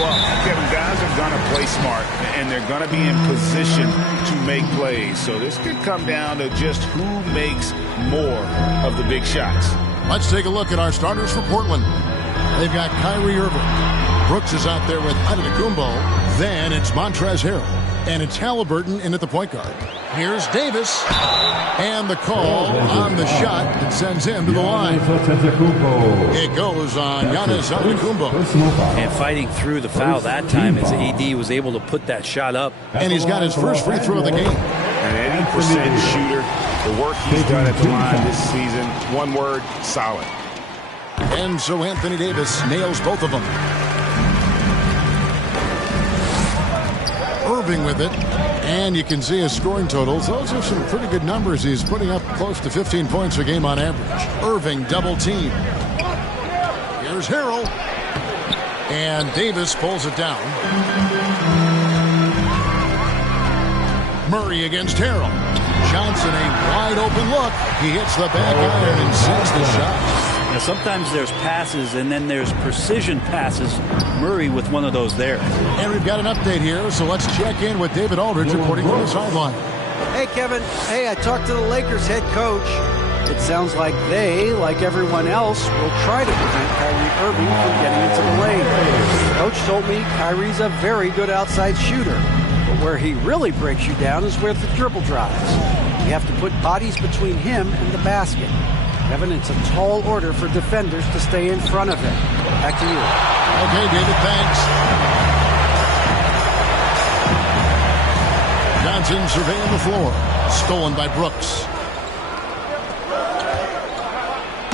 Well, Kevin, guys are going to play smart, and they're going to be in position to make plays. So this could come down to just who makes more of the big shots. Let's take a look at our starters for Portland. They've got Kyrie Irving. Brooks is out there with Antetokounmpo. Then it's Montrezl Harrell. And it's Halliburton in at the point guard. Here's Davis. And the call on the shot that sends him to the line. It goes on Giannis Antetokounmpo. And fighting through the foul that time as AD was able to put that shot up. And he's got his first free throw of the game. An 80% shooter. The work he's done at the line this season, one word, solid. And so Anthony Davis nails both of them. Irving with it. And you can see his scoring totals. Those are some pretty good numbers. He's putting up close to 15 points a game on average. Irving double team. Here's Harrell. And Davis pulls it down. Murray against Harrell. Johnson, a wide open look. He hits the back iron and sinks the shot. Now, sometimes there's passes and then there's precision passes. Murray with one of those there. And we've got an update here, so let's check in with David Aldridge reporting from the sideline. Hey, Kevin. Hey, I talked to the Lakers head coach. It sounds like they, like everyone else, will try to prevent Kyrie Irving from getting into the lane. Coach told me Kyrie's a very good outside shooter. But where he really breaks you down is with the dribble drives. You have to put bodies between him and the basket. Kevin, it's a tall order for defenders to stay in front of him. Back to you. Okay, David, thanks. Johnson surveying the floor. Stolen by Brooks.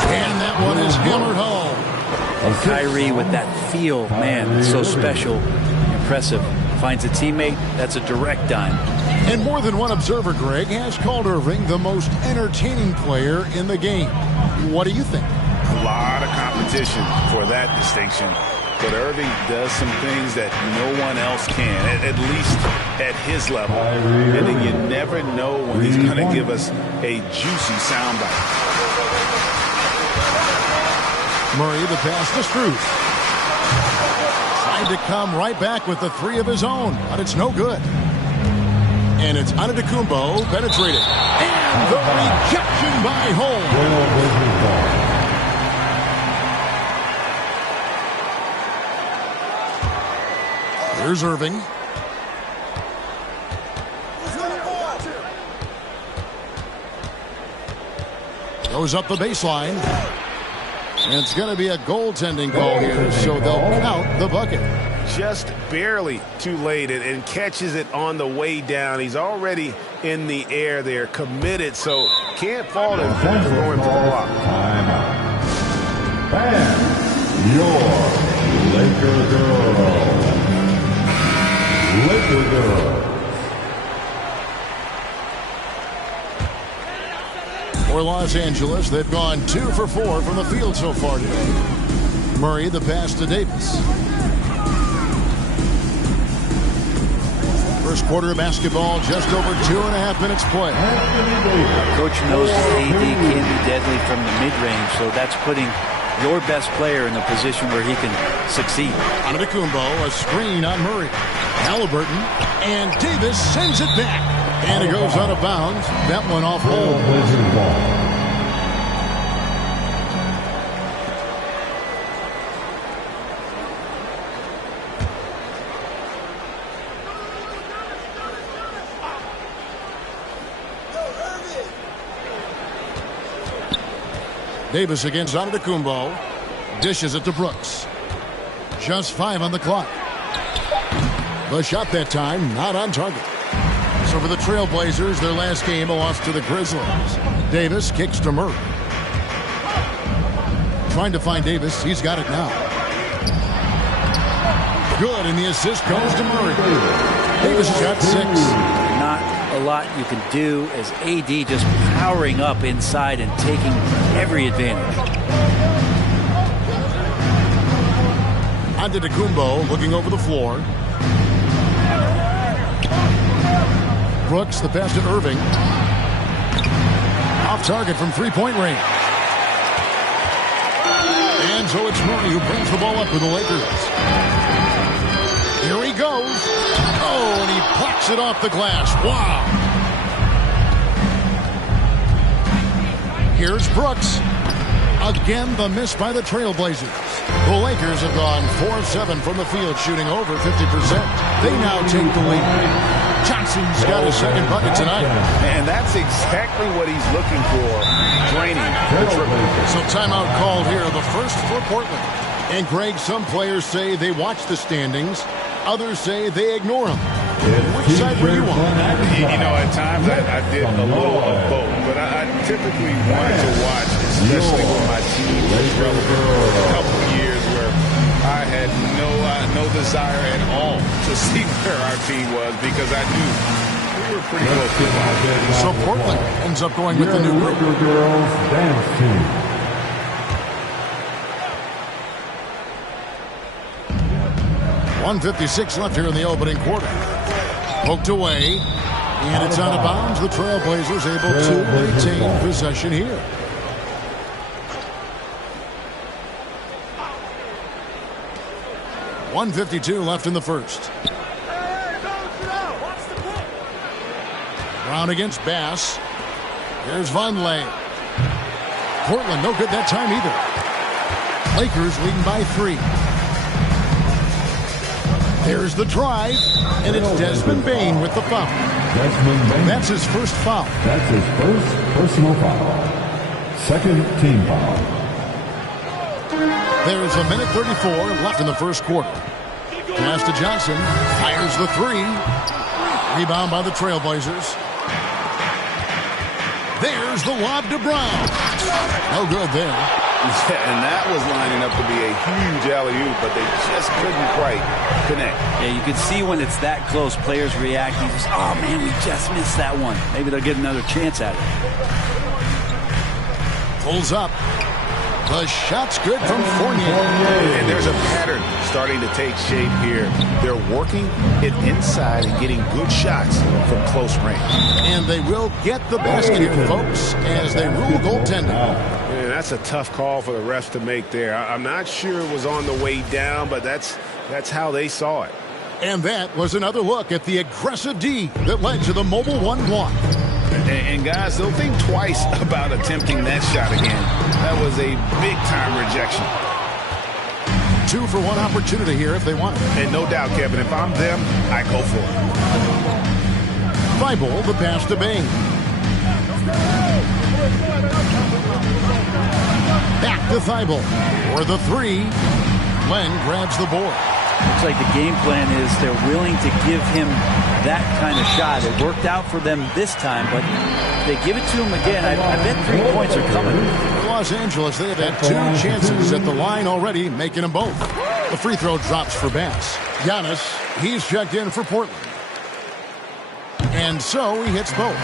And that one is hammered home. Kyrie with that feel, man, it's so special, impressive. Finds a teammate, that's a direct dime. And more than one observer, Greg, has called Irving the most entertaining player in the game. What do you think? A lot of competition for that distinction. But Irving does some things that no one else can, at least at his level. And then you never know when he's going to give us a juicy soundbite. Murray, the pass to Strus. Tried to come right back with the three of his own, but it's no good. And it's Antetokounmpo penetrated. And the rejection by Holmes. Here's Irving. Goes up the baseline. And it's going to be a goaltending call here, so they'll count the bucket. Just barely too late and catches it on the way down. He's already in the air there, committed, so can't fault him for going for the block. And your Laker girl. Laker girl. For Los Angeles, they've gone 2 for 4 from the field so far today. Murray, the pass to Davis. First quarter of basketball, just over 2.5 minutes play. Coach knows that AD can be deadly from the mid-range, so that's putting your best player in a position where he can succeed. Antetokounmpo, a screen on Murray. Halliburton, and Davis sends it back. And it goes out of bounds. That one off hold. Davis against Antetokounmpo. Dishes it to Brooks. Just 5 on the clock. The shot that time, not on target. So for the Trailblazers, their last game, a loss to the Grizzlies. Davis kicks to Murray. Trying to find Davis. He's got it now. Good, and the assist goes to Murray. Davis has got 6. Not a lot you can do as AD just powering up inside and taking every advantage. Antetokounmpo looking over the floor. Brooks, the pass to Irving. Off target from three-point range. And so it's Murray who brings the ball up for the Lakers. Knocks it off the glass. Wow. Here's Brooks. Again, the miss by the Trailblazers. The Lakers have gone 4-7 from the field, shooting over 50%. They now take the lead. Johnson's got his second bucket tonight. And that's exactly what he's looking for, draining the triple. So timeout called here, the first for Portland. And Greg, some players say they watch the standings. Others say they ignore them. Which side were you on? You know, at times I did a little of both, but I typically wanted to watch, especially when my team was relevant. A couple of years where I had no desire at all to see where our team was because I knew we were pretty close to it. So Portland ends up going with the new group. Girls dance team. 1:56 left here in the opening quarter. Poked away, and it's out of bounds. The Trailblazers able to retain possession here. .152 left in the first. Brown against Bass. Here's Vonleh. Portland no good that time either. Lakers leading by 3. There's the drive, and it's Desmond Bane with the foul. That's his first foul. That's his first personal foul. Second team foul. There's a minute 34 left in the first quarter. Pass to Johnson. Fires the 3. Rebound by the Trailblazers. There's the lob to Brown. No good there. And that was lining up to be a huge alley-oop, but they just couldn't quite connect. Yeah, you can see when it's that close, players reacting. Just, oh, man, we just missed that one. Maybe they'll get another chance at it. Pulls up. The shot's good from Fournier. And there's a pattern starting to take shape here. They're working it inside and getting good shots from close range. And they will get the basket here, folks, as they rule goaltending. Man, that's a tough call for the refs to make there. I'm not sure it was on the way down, but that's how they saw it. And that was another look at the aggressive D that led to the Mobile One block. And guys, they'll think twice about attempting that shot again. That was a big-time rejection. 2 for 1 opportunity here if they want it. And no doubt, Kevin, if I'm them, I go for it. Thibault, the pass to Bane. Back to Thibault for the 3. Len grabs the board. Looks like the game plan is they're willing to give him that kind of shot. It worked out for them this time, but if they give it to him again, I bet 3 points are coming. Los Angeles, they have had 2 chances at the line already, making them both. The free throw drops for Bass. Giannis, he's checked in for Portland. And so he hits both.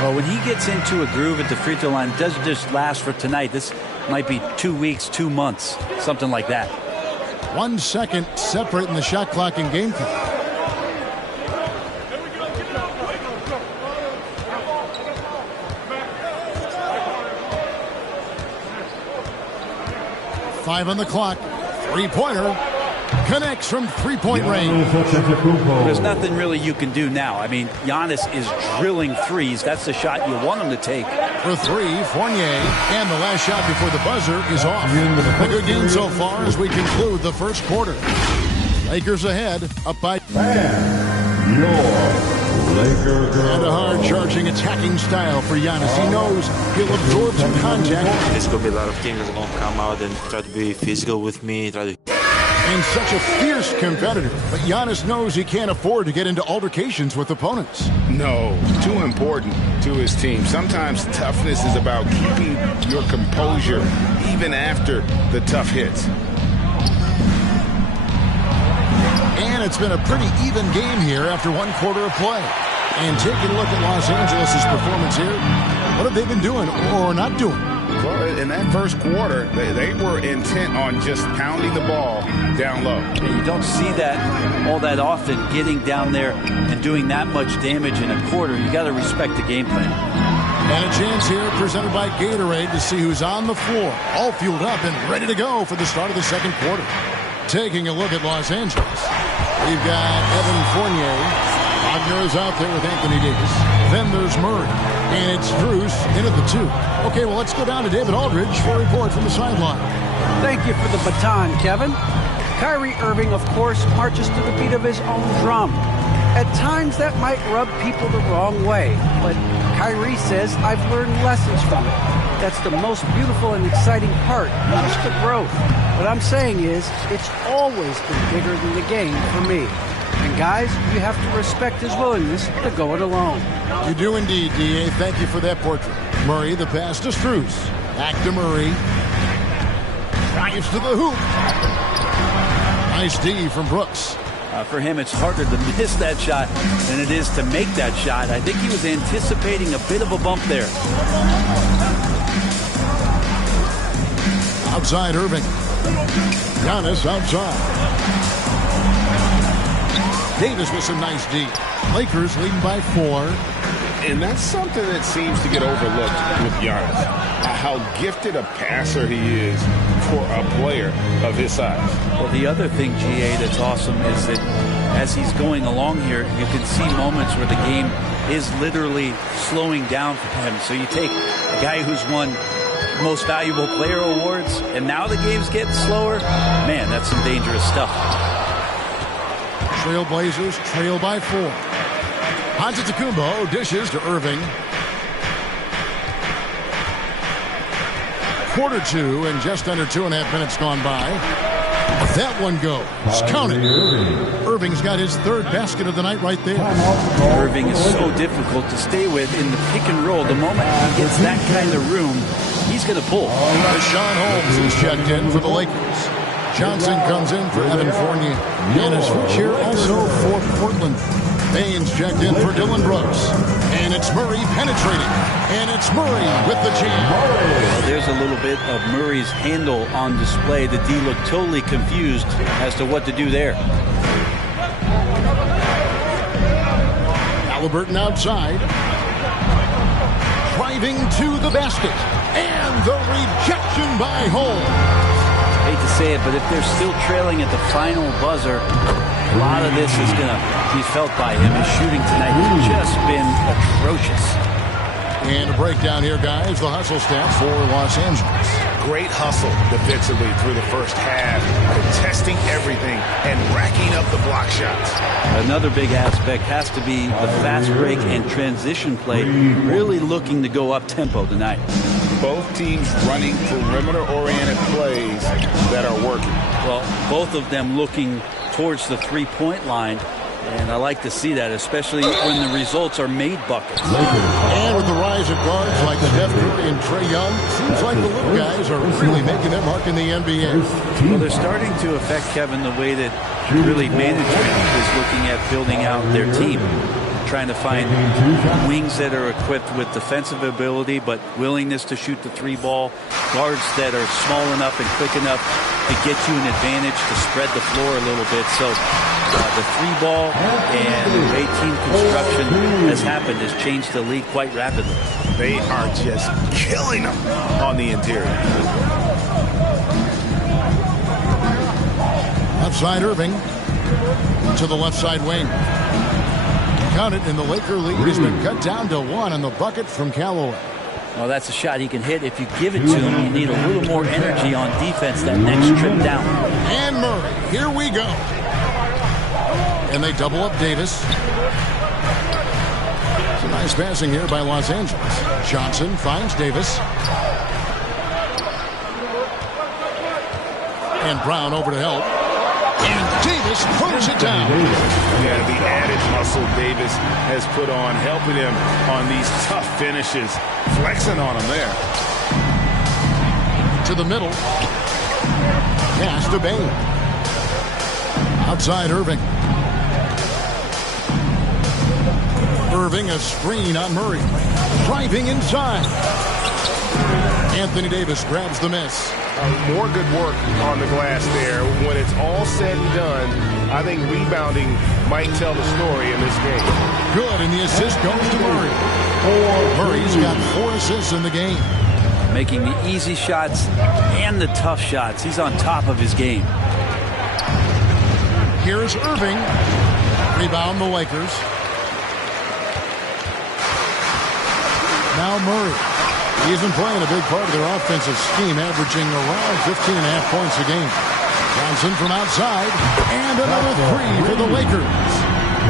Well, when he gets into a groove at the free throw line, it doesn't just last for tonight. This might be 2 weeks, 2 months, something like that. 1 second separating the shot clock and game clock. Five on the clock. 3-pointer. Connects from 3-point range. There's nothing really you can do now. I mean, Giannis is drilling threes. That's the shot you want him to take. For 3, Fournier. And the last shot before the buzzer is off. A good game so far as we conclude the first quarter. Lakers ahead, up by... And your Lakers. And a hard-charging, attacking style for Giannis. He knows he'll absorb some contact. There's going to be a lot of teams that are going to come out and try to be physical with me, And such a fierce competitor. But Giannis knows he can't afford to get into altercations with opponents. No, too important to his team. Sometimes toughness is about keeping your composure even after the tough hits. And it's been a pretty even game here after 1 quarter of play. And taking a look at Los Angeles' performance here, what have they been doing or not doing? Well, in that first quarter, they were intent on just pounding the ball down low. And you don't see that all that often, getting down there and doing that much damage in a quarter. You got to respect the game plan. And a chance here presented by Gatorade to see who's on the floor, all fueled up and ready to go for the start of the second quarter. Taking a look at Los Angeles, we've got Evan Fournier, Wagner is out there with Anthony Davis. Then there's Murray. And it's Strus in at the 2. Okay, well, let's go down to David Aldridge for a report from the sideline. Thank you for the baton, Kevin. Kyrie Irving, of course, marches to the beat of his own drum. At times, that might rub people the wrong way. But Kyrie says, I've learned lessons from it. That's the most beautiful and exciting part, not just the growth. What I'm saying is, it's always been bigger than the game for me. And guys, you have to respect his willingness to go it alone. You do indeed, D.A. Thank you for that portrait. Murray, the pass to Strus. Back to Murray. Drives to the hoop. Nice D from Brooks. For him, it's harder to miss that shot than it is to make that shot. I think he was anticipating a bit of a bump there. Outside Irving. Giannis outside. Davis with some nice D. Lakers leading by 4. And that's something that seems to get overlooked with Giannis. How gifted a passer he is for a player of his size. Well, the other thing, GA, that's awesome is that as he's going along here, you can see moments where the game is literally slowing down for him. So you take a guy who's won most valuable player awards, and now the game's getting slower. Man, that's some dangerous stuff. Trailblazers trail by 4. Antetokounmpo dishes to Irving. 1/4 and just under 2.5 minutes gone by. That one goes. Count it. Irving's got his 3rd basket of the night right there. Irving is so difficult to stay with in the pick and roll. The moment he gets that kind of room, he's going to pull. Deshaun Holmes is checked in for the Lakers. Johnson comes in for Evan Fournier. And a switch here also for Portland. Baines checked in for Dylan Brooks. And it's Murray penetrating. And it's Murray with the jam. Well, there's a little bit of Murray's handle on display. The D looked totally confused as to what to do there. Halliburton outside. Driving to the basket. And the rejection by Holmes. Hate to say it, but if they're still trailing at the final buzzer, a lot of this is going to be felt by him. His shooting tonight has just been atrocious. And a breakdown here, guys. The hustle stats for Los Angeles. Great hustle defensively through the first half, contesting everything and racking up the block shots. Another big aspect has to be the fast break and transition play, really looking to go up-tempo tonight. Both teams running perimeter-oriented plays that are working. Well, both of them looking towards the three-point line, and I like to see that, especially when the results are made buckets. And with the rise of guards like Steph Curry and Trae Young, seems like the little guys are really making their mark in the NBA. Well, they're starting to affect, Kevin, the way that really management is looking at building out their team. Trying to find wings that are equipped with defensive ability but willingness to shoot the 3 ball, guards that are small enough and quick enough to get you an advantage to spread the floor a little bit. So the 3 ball and the way team construction has happened has changed the league quite rapidly. They are just killing them on the interior. Left side Irving to the left side wing. Count it, and the Laker lead has been cut down to 1 on the bucket from Callaway. Well, that's a shot he can hit. If you give it to him, you need a little more energy on defense that next trip down. And Murray, here we go. And they double up Davis. Some nice passing here by Los Angeles. Johnson finds Davis. And Brown over to help. And Davis throws it down. Yeah, the added muscle Davis has put on, helping him on these tough finishes, flexing on him there. To the middle. Pass to Bain. Outside Irving. Irving, a screen on Murray. Driving inside. Anthony Davis grabs the miss. More good work on the glass there. When it's all said and done, I think rebounding might tell the story in this game. Good, and the assist goes to Murray. Murray's got 4 assists in the game. Making the easy shots and the tough shots. He's on top of his game. Here's Irving. Rebound the Lakers. Now Murray. He's been playing a big part of their offensive scheme, averaging around 15.5 points a game. Johnson from outside, and another three for the Lakers.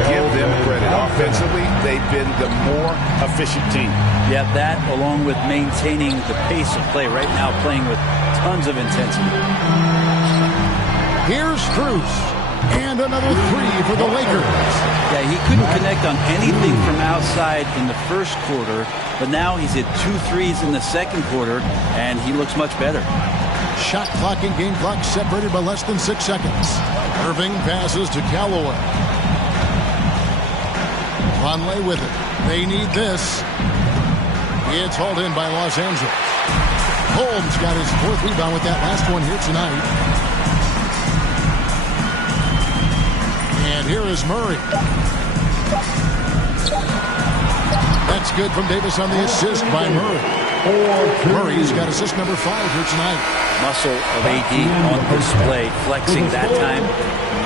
Give them credit. Offensively, they've been the more efficient team. Yeah, that along with maintaining the pace of play right now, playing with tons of intensity. Here's Strus, and another three for the Lakers. Yeah, he couldn't connect on anything from outside in the first quarter, but now he's hit 2 threes in the second quarter, and he looks much better. Shot clock and game clock separated by less than 6 seconds. Irving passes to Callaway. Conley with it. They need this. It's hauled in by Los Angeles. Holmes got his 4th rebound with that last one here tonight. And here is Murray. That's good from Davis on the assist by Murray. Murray's got assist number 5 here tonight. Muscle of AD on display, flexing that time.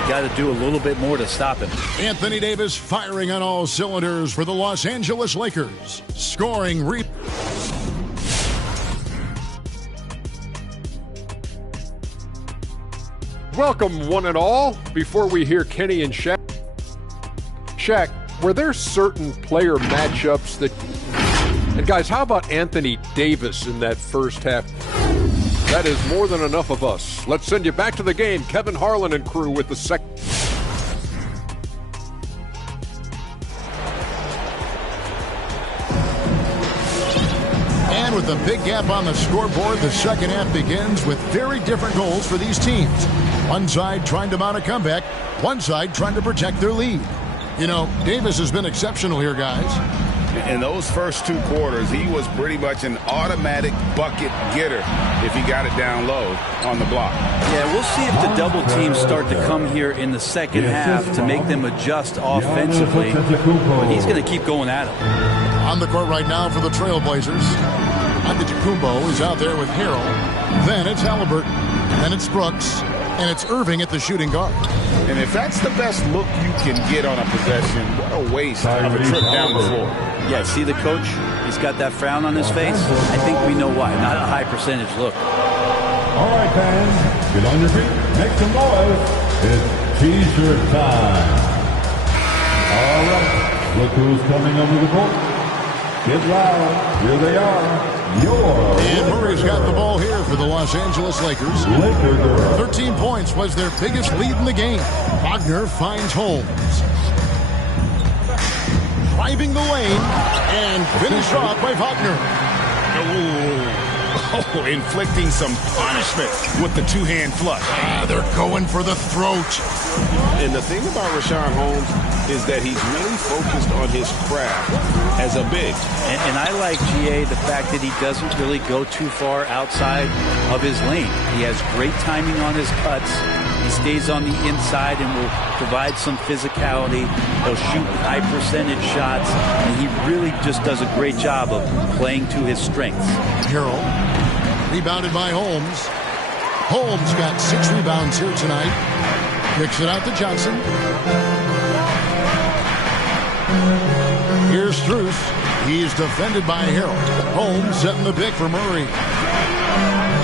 You got to do a little bit more to stop him. Anthony Davis firing on all cylinders for the Los Angeles Lakers. Scoring Welcome, one and all. Before we hear Kenny and Shaq, were there certain player matchups that... And guys, how about Anthony Davis in that first half? That is more than enough of us. Let's send you back to the game. Kevin Harlan and crew with the second. And with a big gap on the scoreboard, the second half begins with very different goals for these teams. One side trying to mount a comeback, one side trying to protect their lead. You know, Davis has been exceptional here, guys. In those first 2 quarters, he was pretty much an automatic bucket getter if he got it down low on the block. Yeah, we'll see if the double teams start to come here in the second half to make them adjust offensively. But he's going to keep going at it. On the court right now for the Trailblazers. Antetokounmpo is out there with Harrell. Then it's Halliburton. Then it's Brooks. And it's Irving at the shooting guard. And if that's the best look you can get on a possession, what a waste of a trip down the floor. Yeah, see the coach? He's got that frown on his face. I think we know why. Not a high percentage look. All right, fans, get on your feet, make some noise. It's T-shirt time. All right, look who's coming over the court. Get loud. Here they are. And Murray's got the ball here for the Los Angeles Lakers. 13 points was their biggest lead in the game. Wagner finds Holmes. Driving the lane and finished off by Wagner. Oh, inflicting some punishment with the 2-hand flush. They're going for the throat. And the thing about Richaun Holmes is that he's really focused on his craft as a big. And I like, GA, the fact that he doesn't really go too far outside of his lane. He has great timing on his cuts. He stays on the inside and will provide some physicality. He'll shoot high percentage shots. And he really just does a great job of playing to his strengths. Harrell, rebounded by Holmes. Holmes got 6 rebounds here tonight. Kicks it out to Johnson. Here's Strus. He's defended by Harrell. Holmes setting the pick for Murray.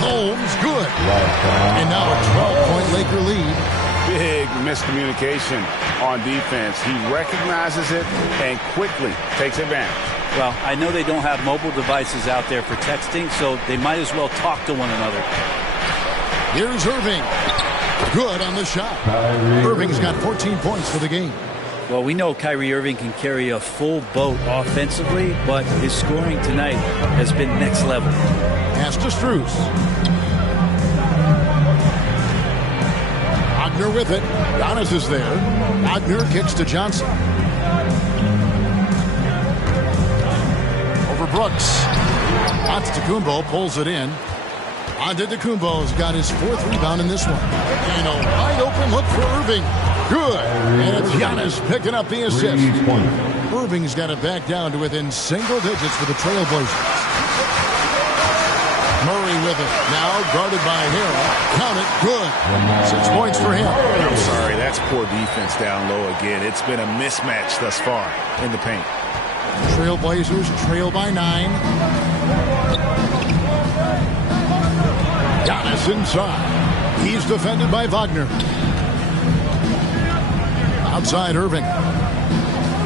Holmes, good. And now a 12-point Laker lead. Big miscommunication on defense. He recognizes it and quickly takes advantage. Well, I know they don't have mobile devices out there for texting, so they might as well talk to one another. Here's Irving. Good on the shot. Irving's got 14 points for the game. Well, we know Kyrie Irving can carry a full boat offensively, but his scoring tonight has been next level. Pass to Strus. Wagner with it. Giannis is there. Wagner kicks to Johnson. Over Brooks. Antetokounmpo pulls it in. Antetokounmpo's got his 4th rebound in this one. And a wide open look for Irving. Good. And it's Giannis picking up the assist. Irving's got it back down to within single digits for the Trailblazers. Murray with it. Now guarded by Harrell. Count it. Good. 6 points for him. I'm sorry. That's poor defense down low again. It's been a mismatch thus far in the paint. Trailblazers trail by 9. Giannis inside. He's defended by Wagner. Outside Irving.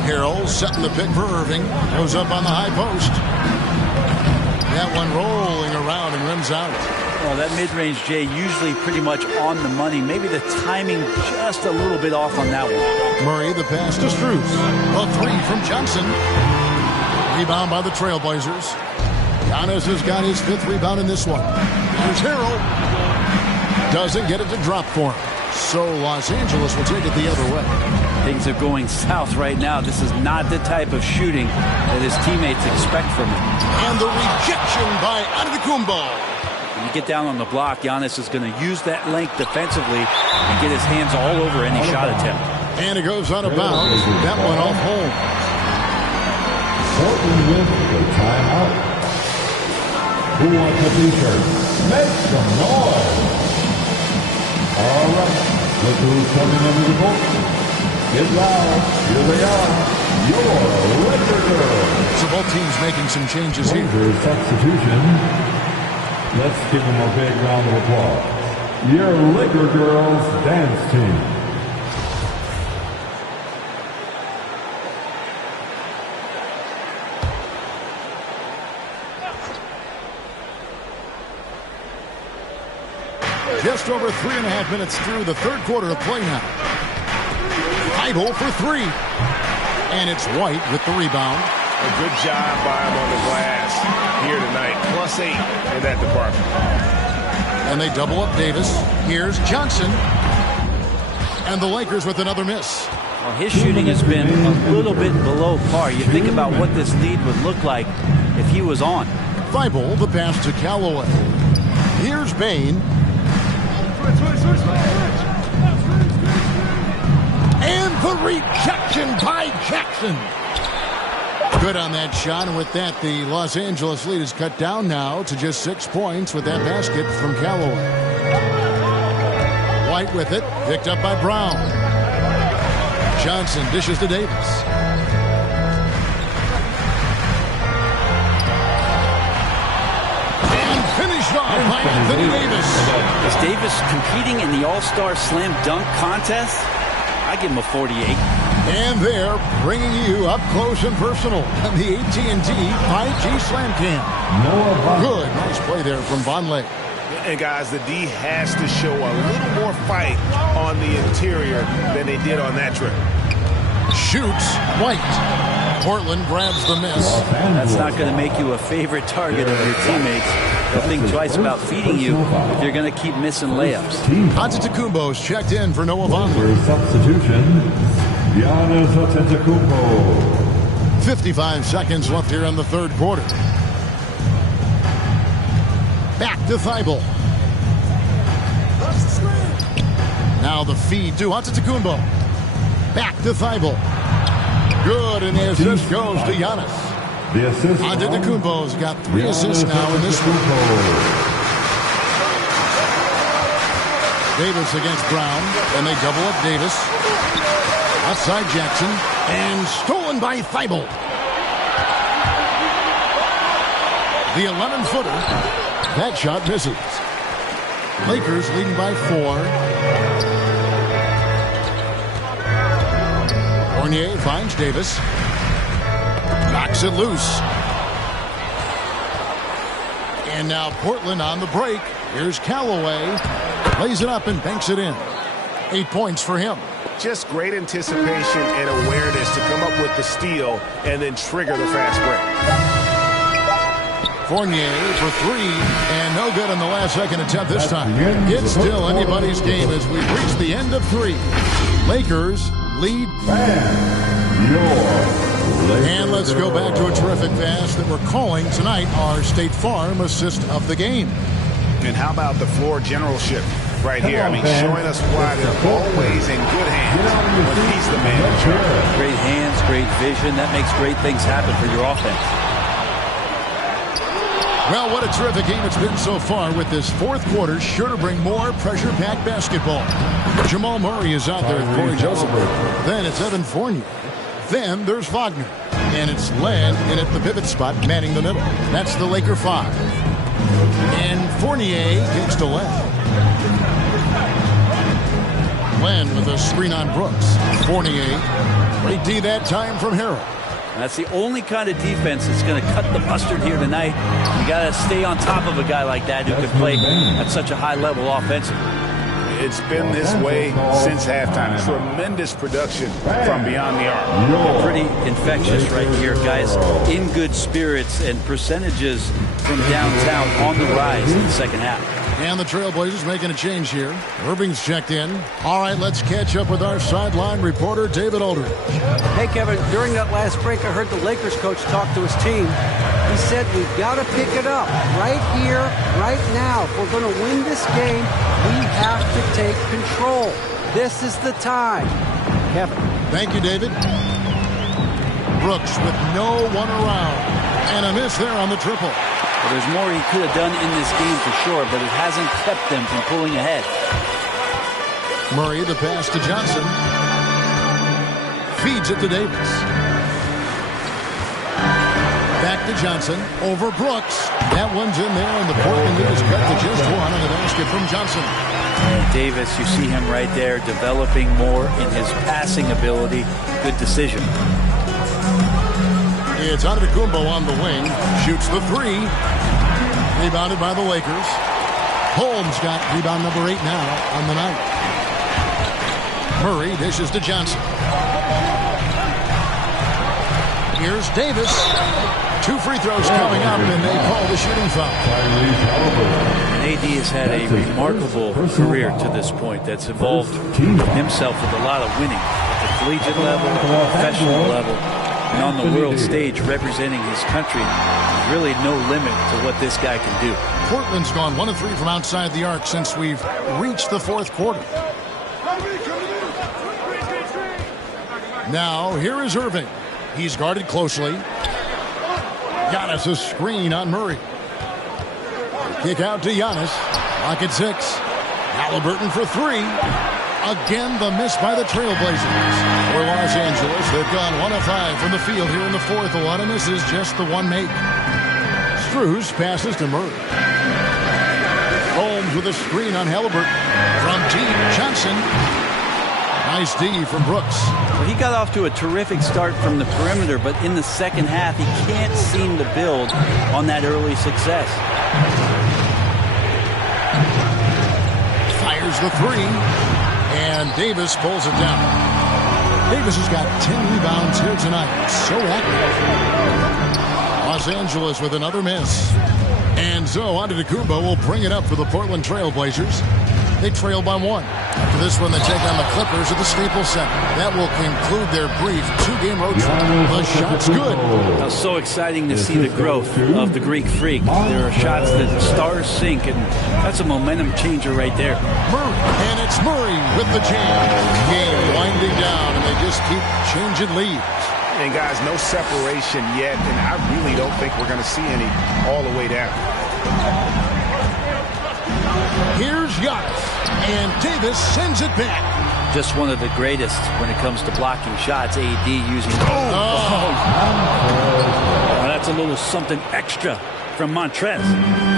Harrell setting the pick for Irving. Goes up on the high post. That one rolling around and rims out. Well, that mid-range, Jay, usually pretty much on the money. Maybe the timing just a little bit off on that one. Murray, the pass to Strus. A 3 from Johnson. Rebound by the Trailblazers. Giannis has got his 5th rebound in this one. Here's Harrell. Doesn't get it to drop for him. So Los Angeles will take it the other way. Things are going south right now. This is not the type of shooting that his teammates expect from him. And the rejection by Antetokounmpo. When you get down on the block, Giannis is going to use that length defensively and get his hands all over any shot attempt. And it goes out of bounds. That one off home. Portland with the timeout. Who wants a t-shirt? Make some noise. All right. Look who's coming under the court. Get loud. Here they are. Your Laker Girls. So both teams making some changes here. Substitution. Let's give them a big round of applause. Your Laker Girls dance team. Just over 3.5 minutes through the third quarter of play now. Idle for 3. And it's White with the rebound. A good job by him on the glass here tonight. +8 in that department. And they double up Davis. Here's Johnson. And the Lakers with another miss. Well, his shooting has been a little bit below par. You think about what this lead would look like if he was on. Thibault, the pass to Callaway. Here's Bain. And the rejection by Jackson. Good on that shot, and with that, the Los Angeles lead is cut down now to just 6 points with that basket from Callaway. White with it, picked up by Brown. Johnson dishes to Davis. And finished off by Anthony Davis. Is Davis competing in the All-Star Slam Dunk Contest? I give him a 48. And they're bringing you up close and personal on the AT&T 5G Slam Cam. Good, nice play there from Vonleh. And guys, the D has to show a little more fight on the interior than they did on that trip. Shoots White. Portland grabs the miss. That's not going to make you a favorite target of your teammates. They'll think twice about feeding you if you're going to keep missing layups. Antetokounmpo's checked in for Noah Vonleh. Substitution. Giannis Antetokounmpo. 55 seconds left here in the third quarter. Back to Thibault. Now the feed to Antetokounmpo. Back to Thibault. Good, and the assist goes to Giannis. The assist. Antetokounmpo's got 3 assists now in this one. Davis against Brown, and they double up Davis. Outside Jackson, and stolen by Thibault. The 11-footer. That shot misses. Lakers leading by 4. Fournier finds Davis. Knocks it loose. And now Portland on the break. Here's Callaway. Lays it up and banks it in. 8 points for him. Just great anticipation and awareness to come up with the steal and then trigger the fast break. Fournier for 3, and no good on the last second attempt this time. It's still anybody's game as we reach the end of 3. Lakers lead. And let's go back to a terrific pass that we're calling tonight our State Farm assist of the game. And how about the floor generalship right here? I mean, showing us why they're always in good hands when he's the man in charge. Great hands, great vision. That makes great things happen for your offense. Well, what a terrific game it's been so far with this fourth quarter. Sure to bring more pressure-packed basketball. Jamal Murray is out there with Corey Joseph. Then it's Evan Fournier. Then there's Wagner. And it's Len in at the pivot spot, manning the middle. That's the Laker 5. And Fournier kicks to Len. Len with a screen on Brooks. Fournier. Great D that time from Harrell. That's the only kind of defense that's going to cut the mustard here tonight. You got to stay on top of a guy like that who can play at such a high level offensively. It's been this way since halftime. Tremendous production from beyond the arc. Pretty infectious right here, guys. In good spirits and percentages from downtown on the rise in the second half. And the Trailblazers making a change here. Irving's checked in. All right, let's catch up with our sideline reporter, David Aldridge. Hey, Kevin, during that last break, I heard the Lakers coach talk to his team. He said, we've got to pick it up right here, right now. If we're going to win this game, we have to take control. This is the time. Kevin. Thank you, David. Brooks with no one around. And a miss there on the triple. Well, there's more he could have done in this game for sure, but it hasn't kept them from pulling ahead. Murray, the pass to Johnson. Feeds it to Davis. Back to Johnson. Over Brooks. That one's in there, and the Portland lead is cut to just one on the basket from Johnson. And Davis, you see him right there developing more in his passing ability. Good decision. It's Antetokounmpo on the wing. Shoots the three. Rebounded by the Lakers. Holmes got rebound number 8 now on the night. Murray dishes to Johnson. Here's Davis. 2 free throws coming up, and they call the shooting foul. And AD has had a remarkable career to this point that's involved himself with a lot of winning at the collegiate level, at the professional level. And on the world stage representing his country, there's really no limit to what this guy can do. Portland's gone 1 of 3 from outside the arc since we've reached the fourth quarter. Now, here is Irving. He's guarded closely. Giannis a screen on Murray. Kick out to Giannis. Lock at 6. Halliburton for 3. Again, the miss by the Trailblazers. For Los Angeles, they've gone 1 of 5 from the field here in the fourth. A lot of misses, just the one make. Strus passes to Murray. Holmes with a screen on Halliburton. From deep, Johnson. Nice D from Brooks. Well, he got off to a terrific start from the perimeter, but in the second half, he can't seem to build on that early success. Fires the 3. And Davis pulls it down. Davis has got 10 rebounds here tonight. So active. Los Angeles with another miss. And so Antetokounmpo will bring it up for the Portland Trailblazers. They trail by 1. After this one, they take on the Clippers at the Staples Center. That will conclude their brief 2-game road trip. The shot's good. Now, so exciting to see the growth of the Greek Freak. There are shots that stars sink, and that's a momentum changer right there. Murray, and it's Murray with the jam. Game winding down, and they just keep changing leads. And guys, no separation yet, and I really don't think we're going to see any all the way down. Here's Giannis, and Davis sends it back. Just one of the greatest when it comes to blocking shots. AD using. That's a little something extra from Montrez.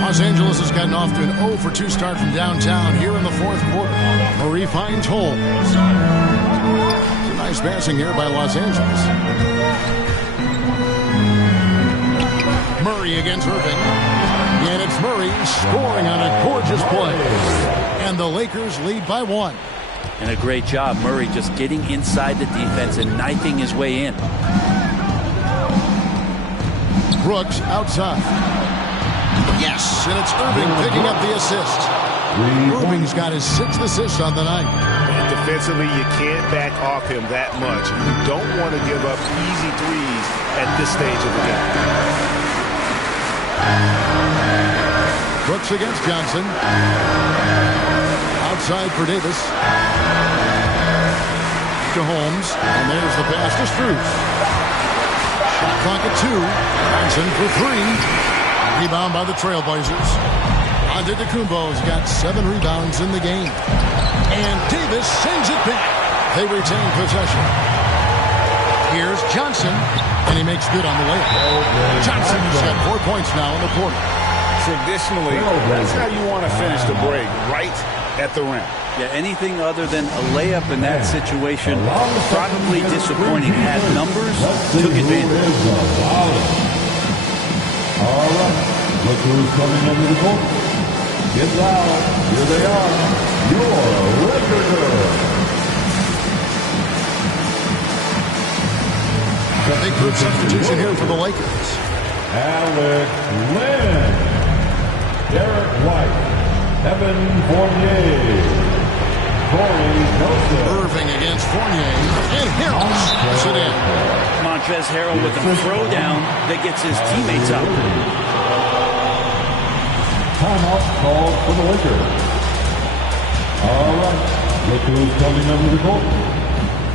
Los Angeles has gotten off to an 0 for 2 start from downtown here in the fourth quarter. Murray finds Holmes. It's a nice passing here by Los Angeles. Murray against Irving. And it's Murray scoring on a gorgeous play. And the Lakers lead by 1. And a great job, Murray just getting inside the defense and knifing his way in. Brooks outside. Yes, and it's Irving picking up the assist. Irving's got his 6th assist on the night. And defensively, you can't back off him that much. You don't want to give up easy threes at this stage of the game. Brooks against Johnson. Outside for Davis. To Holmes. And there's the pass to Strus. Shot clock at 2. Johnson for 3. Rebound by the Trailblazers. Antetokounmpo's got 7 rebounds in the game. And Davis sends it back. They retain possession. Here's Johnson, and he makes good on the layup. Johnson's got 4 points now in the quarter. Traditionally, that's how you want to finish the break, right at the rim. Yeah, anything other than a layup in that situation, probably disappointing. Had numbers, took advantage. All right, look who's coming into the court. Get loud. Here they are, your Laker girls. A big group substitution here for the Lakers. Alex Lynn, Derek White, Evan Fournier, Corey Joseph. Irving against Fournier, and Harrell puts it in. Montrezl Harrell with a throwdown that gets his teammates out. Timeout called for the Lakers. All right, look who's coming under the court.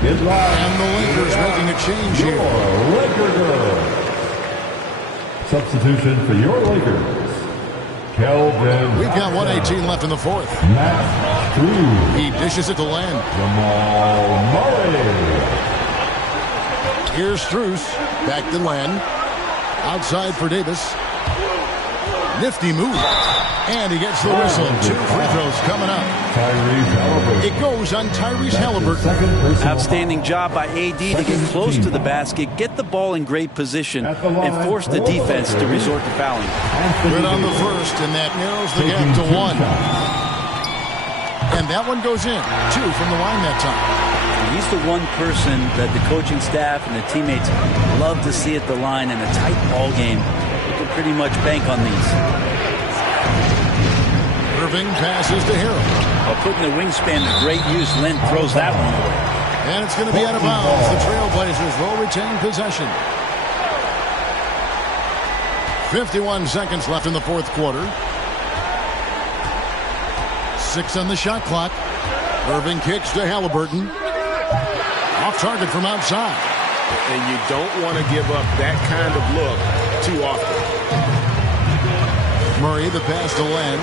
Get live. And the Lakers making a change here. Your Laker girls. Substitution for your Lakers. Kelvin. We've got 1:18 left in the fourth. Matt Struz. He dishes it to Len. Jamal Murray. Here's Struz. Back to Len. Outside for Davis. Nifty move. And he gets the whistle. 2 free throws coming up. Tyrese Halliburton. It goes on Tyrese Halliburton. Outstanding job by AD to get close to the basket, get the ball in great position, and force the defense to resort to fouling. Good on the first, and that narrows the gap to 1. And that one goes in. 2 from the line that time. He's the one person that the coaching staff and the teammates love to see at the line in a tight ball game. You can pretty much bank on these. Irving passes to Harrell. While putting the wingspan to great use, Len throws that one away. And it's going to be out of bounds. The Trailblazers will retain possession. 51 seconds left in the fourth quarter. 6 on the shot clock. Irving kicks to Halliburton. Off target from outside. And you don't want to give up that kind of look too often. Murray, the pass to Len.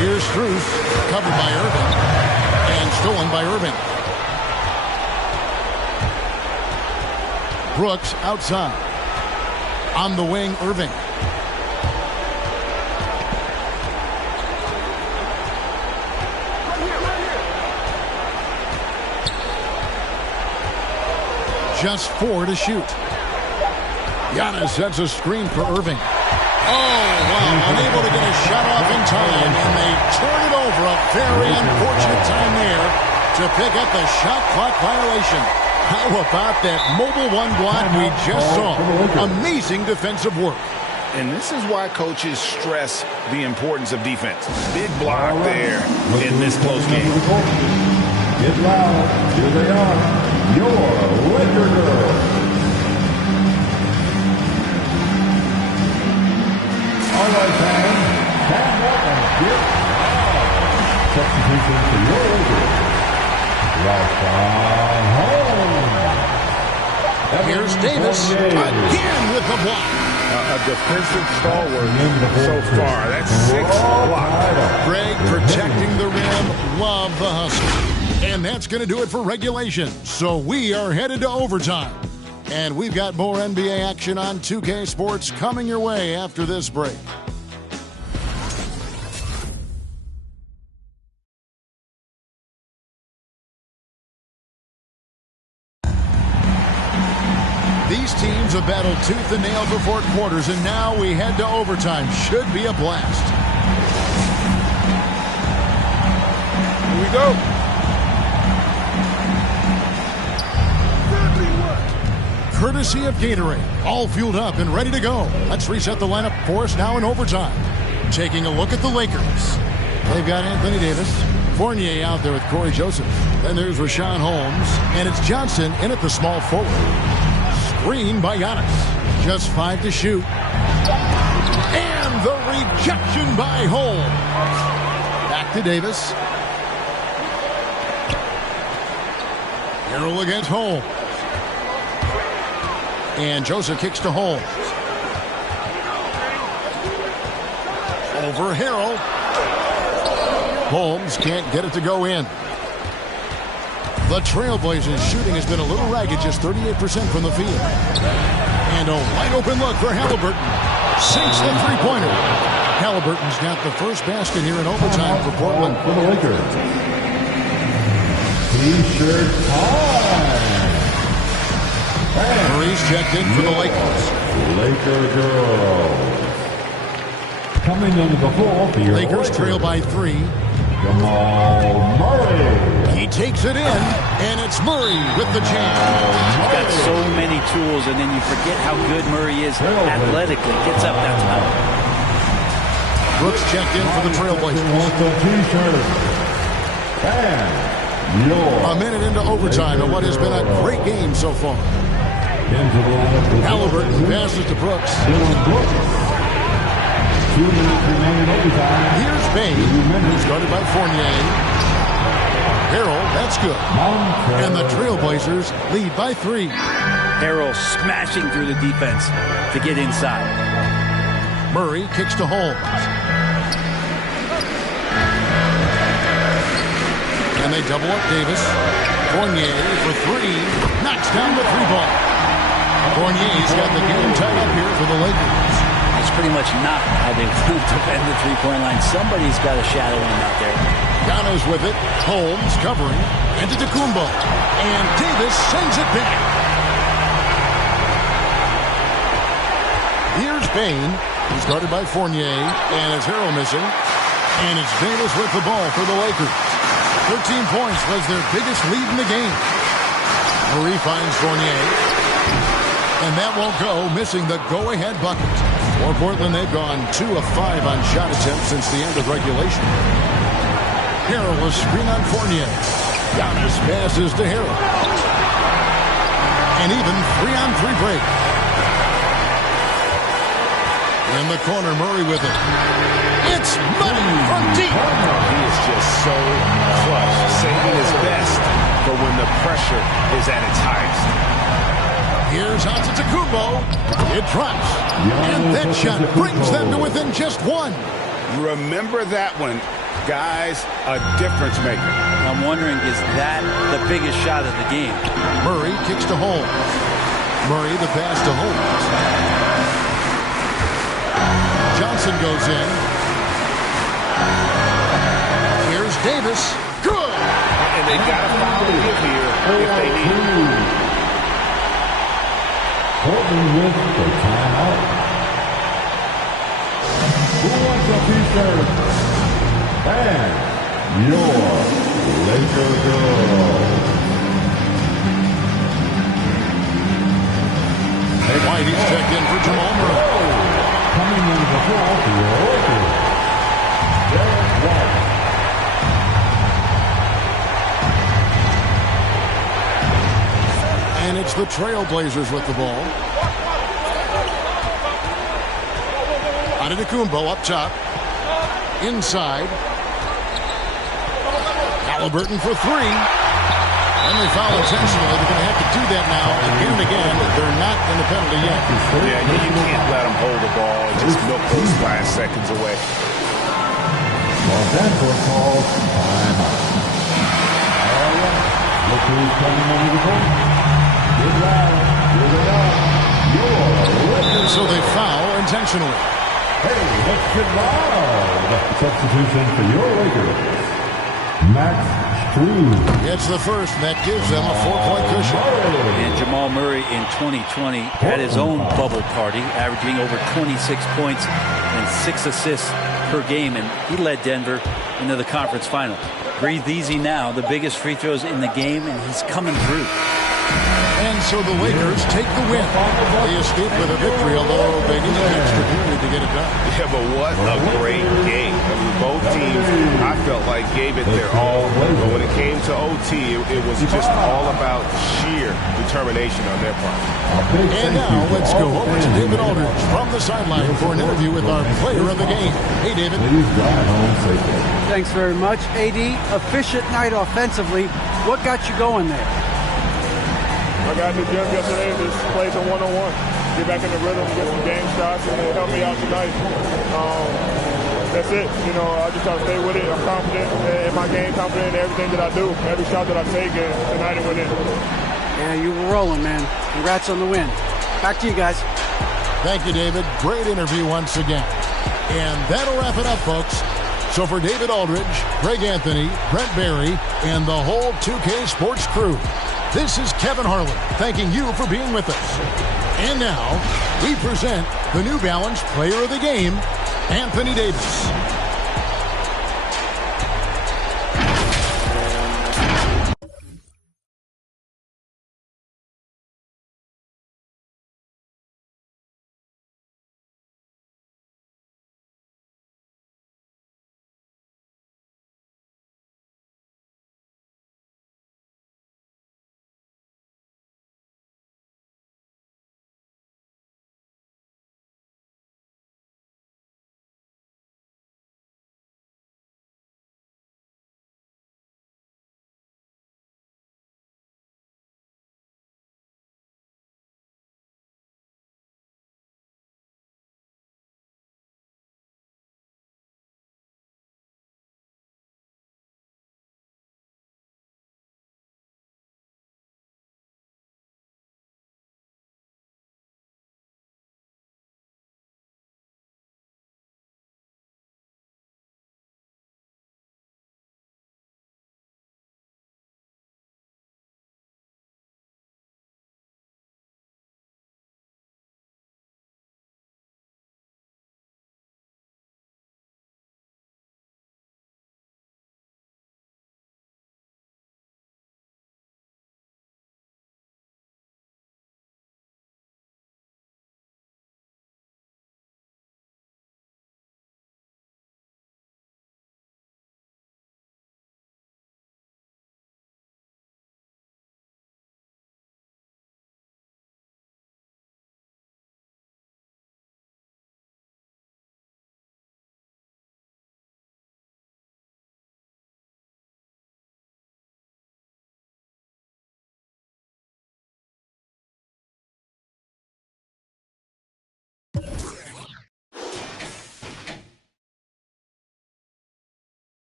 Here's Struz, covered by Irving, and stolen by Irving. Brooks outside. On the wing, Irving. Just 4 to shoot. Giannis sets a screen for Irving. Oh, wow, unable to get a shot off in time, and they turn it over. A very unfortunate time there to pick up the shot clock violation. How about that mobile 1 block we just saw? Amazing defensive work. And this is why coaches stress the importance of defense. Big block there in this close game. Get loud. Here they are. Your Laker girls. All right, fans. Stand up and get loud. Substitution for your Lakers. Rashawn Holmes. Here's Davis again with the block. A defensive stalwart so far. That's 6 blocks. Greg protecting the rim. Love the hustle. And that's going to do it for regulation. So we are headed to overtime. And we've got more NBA action on 2K Sports coming your way after this break. These teams have battled tooth and nail for 4 quarters, and now we head to overtime. Should be a blast. Here we go. Courtesy of Gatorade, all fueled up and ready to go. Let's reset the lineup for us now in overtime. Taking a look at the Lakers. They've got Anthony Davis, Fournier out there with Corey Joseph. Then there's Rashawn Holmes, and it's Johnson in at the small forward. Screen by Giannis. Just 5 to shoot. And the rejection by Holmes. Back to Davis. Harrell against Holmes. And Joseph kicks to Holmes. Over Harrell. Holmes can't get it to go in. The Trailblazers' shooting has been a little ragged, just 38% from the field. And a wide open look for Halliburton. Sinks the three-pointer. Halliburton's got the first basket here in overtime for Portland. For the Lakers. T-shirt time. Murray's checked in for the Lakers. Laker girls. Coming into the floor for your Lakers trail by 3. Jamal Murray. He takes it in, and it's Murray with the jam. He's got so many tools, and then you forget how good Murray is athletically. Gets up, that's out. Brooks checked in for the Trailblazers. A minute into overtime in what has been a great game so far. Halliburton passes to Brooks. 2 minutes remaining overtime. Here's Bain, who's guarded by Fournier. Harrell, that's good. And the Trailblazers lead by 3. Harrell smashing through the defense to get inside. Murray kicks to Holmes. And they double up Davis. Fournier for 3. Knocks down the 3-ball. Fournier's got the game tied up here for the Lakers. That's pretty much not how they defend the three-point line. Somebody's got a shadow him out there. Gano's with it. Holmes covering. And to Tacumbo. And Davis sends it back. Here's Bain, who's guarded by Fournier. And it's Harrell missing. And it's Davis with the ball for the Lakers. 13 points was their biggest lead in the game. Murray finds Fournier. And that won't go, missing the go-ahead bucket. For Portland, they've gone 2 of 5 on shot attempts since the end of regulation. Harrell will screen on Fournier. Giannis passes to Harrell. And even 3-on-3 break. In the corner, Murray with it. It's money from deep. He is just so clutch, saving his best for when the pressure is at its highest. Here's out to Tacumbo. It drops. And that shot brings them to within just 1. Remember that one. Guys, a difference maker. I'm wondering, is that the biggest shot of the game? Murray kicks to Holmes. Murray the pass to Holmes. Johnson goes in. Here's Davis. Good. And they got a foul to give here if they need it. Portland with the timeout. Who wants a t-shirt? And your Laker girls. Whitey's checked in for Jamal Murray. Coming in the floor for your Lakers. Derek White. And it's the Trailblazers with the ball. Antetokounmpo up top. Inside. Halliburton for 3. And they foul intentionally. They're going to have to do that now again and again. They're not in the penalty yet. Yeah, you can't let them hold the ball and just milk those 5 seconds away. Well, that's what calls timeout. All right. Look who's coming over the board. So they foul intentionally. Hey, let's get loud. Substitution for your Lakers. Max Strus. It's the first, and that gives them a 4-point cushion. And Jamal Murray in 2020 had his own bubble party, averaging over 26 points and 6 assists per game, and he led Denver into the conference final. Breathe easy now, the biggest free throws in the game, and he's coming through. And so the Lakers take the win. They escape with a victory, although they need an extra period to get it done. Yeah, but what a great game. I mean, both teams, I felt like, gave it their all. But when it came to OT, it was just all about sheer determination on their part. And now let's go over to David Aldridge from the sideline for an interview with our player of the game. Hey, David. Thanks very much. AD, efficient night offensively. What got you going there? I got in the gym yesterday and just played some one-on-one. Get back in the rhythm, get some game shots, and it helped me out tonight. that's it. You know, I just try to stay with it. I'm confident in my game, confident in everything that I do, every shot that I take, and tonight it went in. Yeah, you were rolling, man. Congrats on the win. Back to you guys. Thank you, David. Great interview once again. And that'll wrap it up, folks. So for David Aldridge, Greg Anthony, Brent Barry, and the whole 2K Sports crew, this is Kevin Harlan thanking you for being with us. And now, we present the New Balance Player of the Game, Anthony Davis.